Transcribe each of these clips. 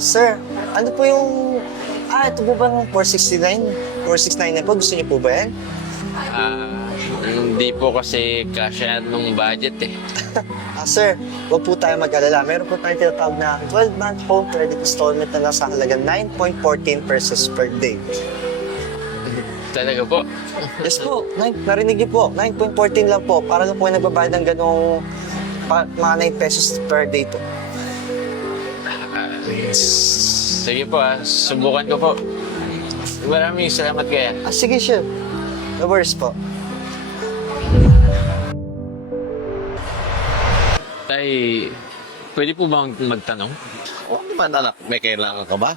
Sir, ano po yung... ito po ba ng 469? 469 na po, gusto niyo po ba yan? Hindi po kasi kasya nung budget eh. Sir, huwag po tayo mag-alala. Meron po tayong tinatawag na 12-month home credit installment na nasa halagang 9.14 pesos per day. Talaga po. Yes po, narinig niyo po, 9.14 lang po. Para lang po yung nagbabayad ng ganong mga 9 pesos per day po. Sige po subukan ko po. Maraming salamat kaya. Sige, sure. No worries po. Tay, pwede po bang magtanong? Oo naman anak, may kailangan ka ba?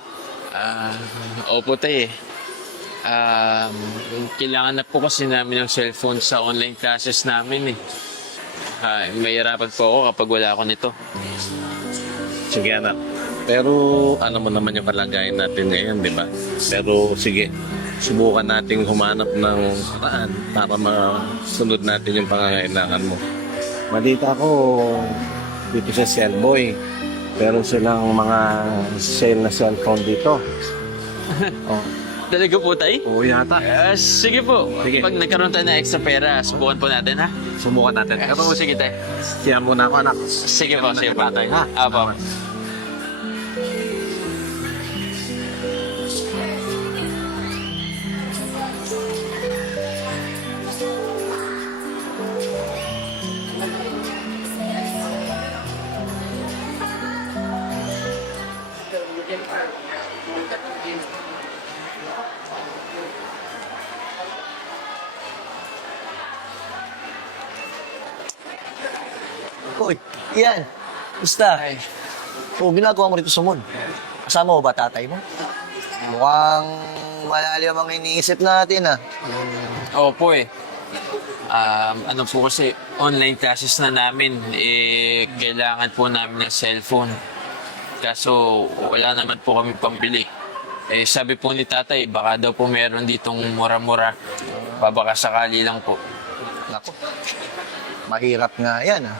Opo tay kailangan na po kasi namin ng cellphone sa online classes namin eh. Mahirapan po ako kapag wala ako nito. Sige anak. Pero ano mo naman yung kalagayan natin ngayon, di ba? Pero sige, subukan nating humanap ng paraan para masunod natin yung pangangailangan mo. Malita ko dito sa Cellboy. Pero silang mga sale na cellphone dito. Oh. Talaga po tay? Oo yata. Sige po. Sige. Pag nagkaroon tayo ng extra pera, subukan po natin ha? Subukan natin. Pero sige tay. Siya muna ako anak. Sige po, sige po. Tatay, ha? Apo. Hoy, Ian. Gusta? Ginagawa mo rito sa mall. Kasama mo ba tatay mo? Mukhang malalim ang iniisip natin, Opo eh. Ano po kasi, online classes na namin, kailangan po namin ng cellphone. Kaso, wala naman po kami pambili. Sabi po ni tatay, baka daw po meron ditong mura-mura. Baka sakali lang po. Nako, mahirap nga yan,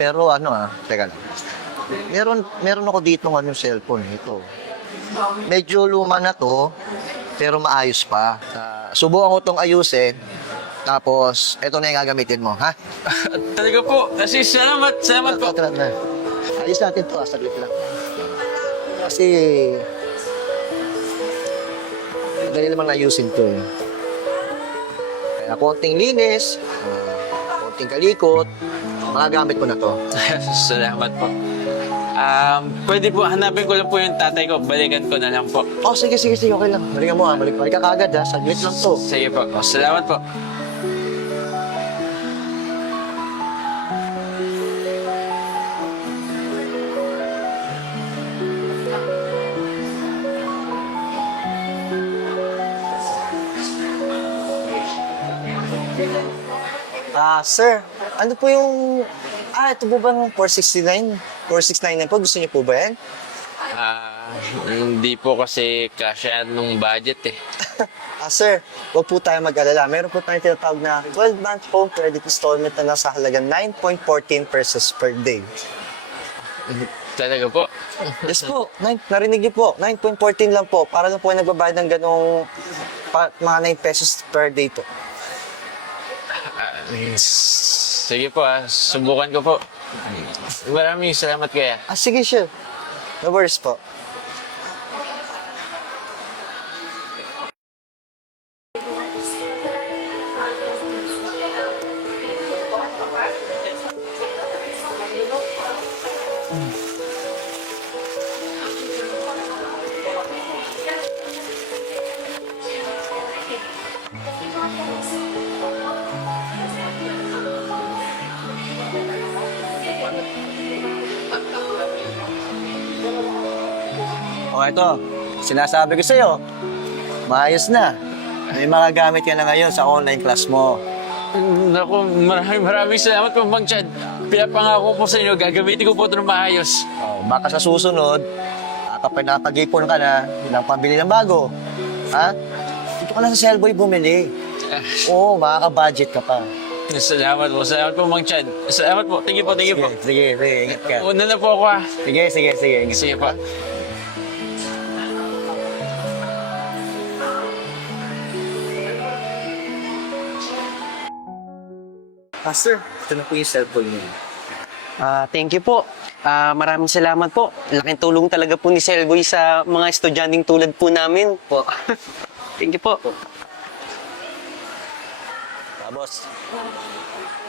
pero teka lang. Meron ako dito ng cellphone, ito. Medyo luma na to, pero maayos pa. Subukan ko tong ayusin, tapos ito na yung gagamitin mo, ha? Talaga po. Kasi salamat po. Tara. Ayos natin to, saglit lang. Kasi, madali namang ayusin to, eh. Kaya konting linis, konting kalikot, magagamit ko na to. Salamat po. Pwede po, hanapin ko lang po yung tatay ko. Balikan ko na lang po. Sige, okay lang. Balikan mo, balik ka kagad, saglit lang to. Sige po. Salamat po. Sir, ano po yung... ito po ba ng 469? 469 na po, gusto niyo po ba yan? Hindi po kasi kasya nung budget eh. Sir, huwag po tayo mag-alala. Meron po tayong tinatawag na 12-month home credit installment na nasa halagang 9.14 pesos per day. Talaga po. Yes po, narinig niyo po, 9.14 lang po. Para lang po yung nagbabayad ng ganong mga 9 pesos per day po. Sige po subukan ko po. Maraming salamat kaya. Sige, sure. No worries po. Ito, sinasabi ko sa'yo, maayos na. May mga gamit ka na ngayon sa online class mo. Naku, maraming salamat po, Mang Chad. Pinapangako po sa inyo, gagamitin ko po ito ng maayos. Baka sa susunod, kapag napag-ipon ka na, ng pambili ng bago. Dito ka lang sa Cellboy bumili. Oo, makaka-budget ka pa. Salamat po, Mang Chad. Salamat po. Thank you po. Sige, ingat ka. Una na po ako ha. Sige. Sige po. Pastor, ito na po yung cellphone niyo. Thank you po. Maraming salamat po. Laking tulong talaga po ni Selboy sa mga estudyanteng tulad po namin. Po. Thank you po. Boss,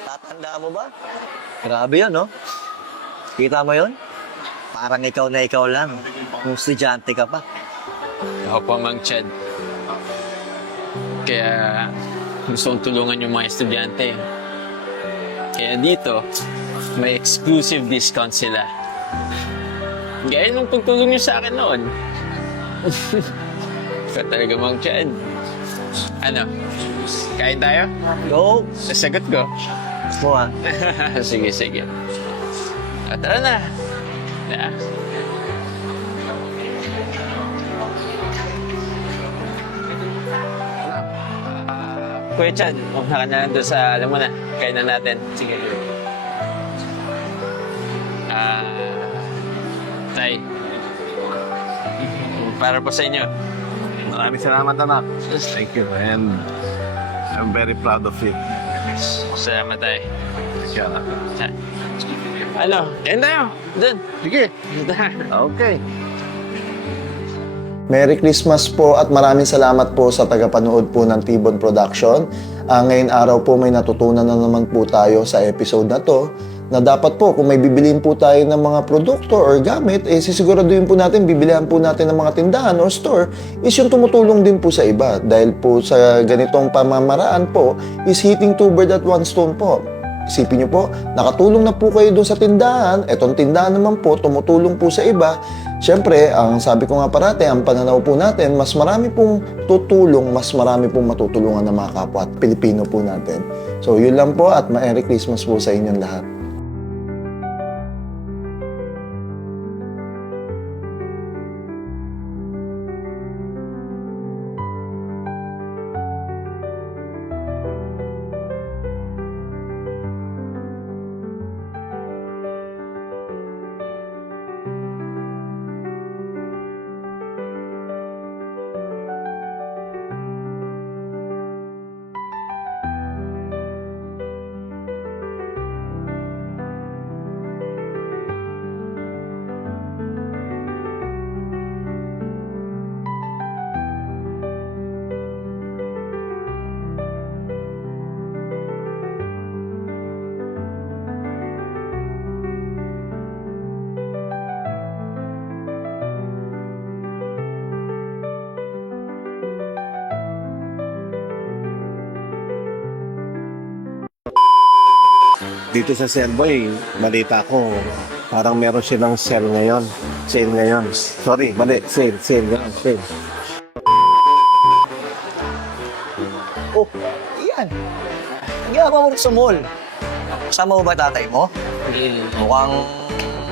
tatanda mo ba? Grabe yun, no? Kita mo yun? Parang ikaw na ikaw lang. Kung estudyante ka pa. Ako po, Mang Chad. Kaya gusto kong tulungan yung mga estudyante. Kaya dito, may exclusive discount sila. Gaya nung pagtulong nyo sa akin noon. Ikaw talaga, Mang Chad. Ano? Kain tayo? Go! Sasagot ko. Mo ha? Sige. Tara na. Yeah. Kuya Chad, umaka na lang doon sa, alam mo na, kainan natin. Sige. Tay. Para po sa inyo. Maraming salamat, anak. Thank you, and I'm very proud of you. Salamat, tay. Thank you, anak. Ano? Kain tayo. Doon. Sige. Okay. Merry Christmas po at maraming salamat po sa tagapanood po ng T-Bone Production. Ngayon araw po may natutunan na naman po tayo sa episode na to na dapat po kung may bibiliin po tayo ng mga produkto or gamit, sisiguraduhin po natin, bibilihan po natin ng mga tindahan or store is yung tumutulong din po sa iba. Dahil po sa ganitong pamamaraan po is hitting two birds at one stone po. Isipin nyo po, nakatulong na po kayo doon sa tindahan, etong tindahan naman po, tumutulong po sa iba. Siyempre, ang sabi ko nga parate, ang pananaw po natin, mas marami pong tutulong, mas marami pong matutulungan ng mga kapwa at Pilipino po natin. So, yun lang po at Merry Christmas po sa inyong lahat. Dito sa Cellboy, malita ko, parang meron silang sale ngayon. Sale ngayon. Sorry, mali. Sale. Sale. Oh, iyan. Ang ginagawa mo sa mall. Kasama mo ba tatay mo? Mukhang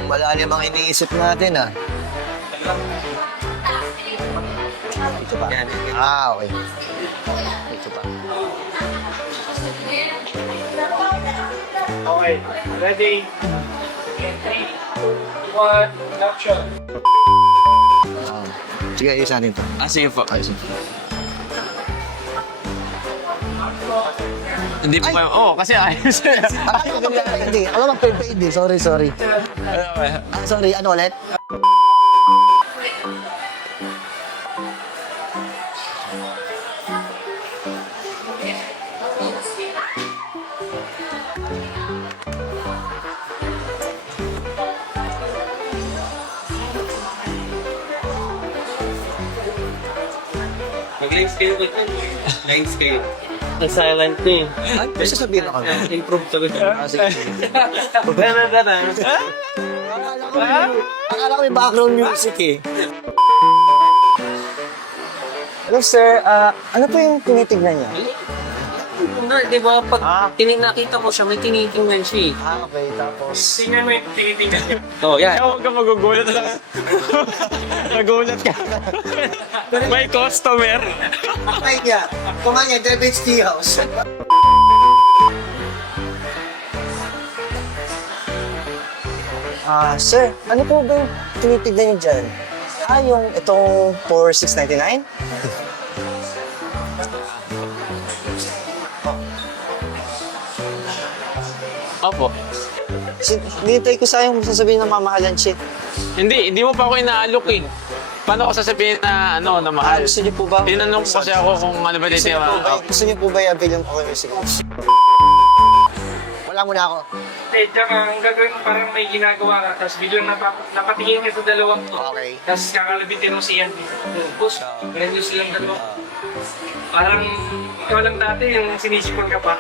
malalim ang iniisip natin, ah. Ito ba? Okay. Ito ba? Okay, ready? 3, 2, 1, action! Sige, isa natin ito. Sige po. Ayos. Hindi po kayo. Kasi ayos. Hindi. Alam mo, prepaid eh. Sorry. Sorry, ano ulit? Mag-line scale ko ito. Line scale. Ang silent ko eh. Ay, may sasabihin ako. Improve talaga. Sige. Akala ko may background music eh. Hello sir, ano po yung tinitignan niya? Di ba, pag nakita ko siya, may tinitingnan siya eh. Okay, tapos... Tingnan mo yung tinitingnan niya. Oh, yan. Huwag ka magugulat lang. Magulat ka. May customer. Kumain niya. Tea House. Sir, ano po ba yung tinitignan niyo dyan? Yung itong for $6.99? Opo. Hinintay ko sa yung sasabihin ng mamahalan siya. Hindi mo pa ako inaalok eh. Paano ko sasabihin na na mahal? Gusto niyo po ba? Tinanong ko kasi ako kung ano ba dito yung Gusto niyo po ba i-avail yung okay music? Wala muna ako. Diyan ang gagawin mo parang may ginagawa ka, tapos biglang napatingin ka sa dalawang to. Okay. Tapos kakalabitin mo siya. Tapos, ganyan silang dalawa. Parang ikaw lang dati yung sinisipon ka pa.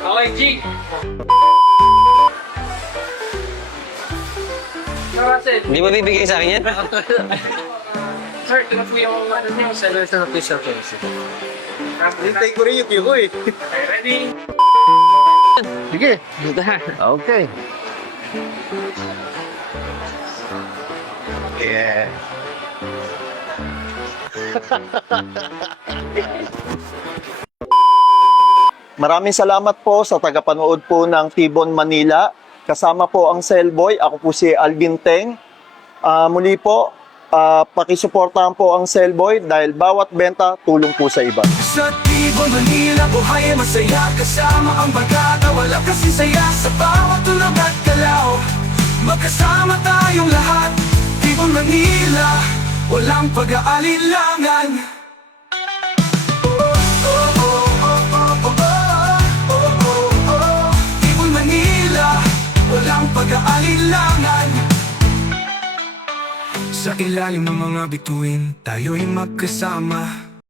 Okay, Jig. Russell. Hindi ba bibigay sa akin yan? Sir, ito na po yung ano niyo. Seller sa official policy. Hintay ko rin yung cue ko eh. Okay, ready? Sige. Okay. Yeah. Maraming salamat po sa tagapanood po ng Tibon Manila. Kasama po ang Cellboy. Ako po si Alvin Teng. Muli po, pakisuportahan po ang Cellboy dahil bawat benta tulong po sa iba. Sa Tibon, Manila, buhay ay masaya. Kasama ang bagata, wala kasi saya. Sa bawat tulog at galaw, magkasama tayong lahat. Tibon, Manila, walang pag-aalilangan. Tibon, Manila, walang pag-aalilangan. Sa ilalim ng mga bituin, tayo'y magkasama.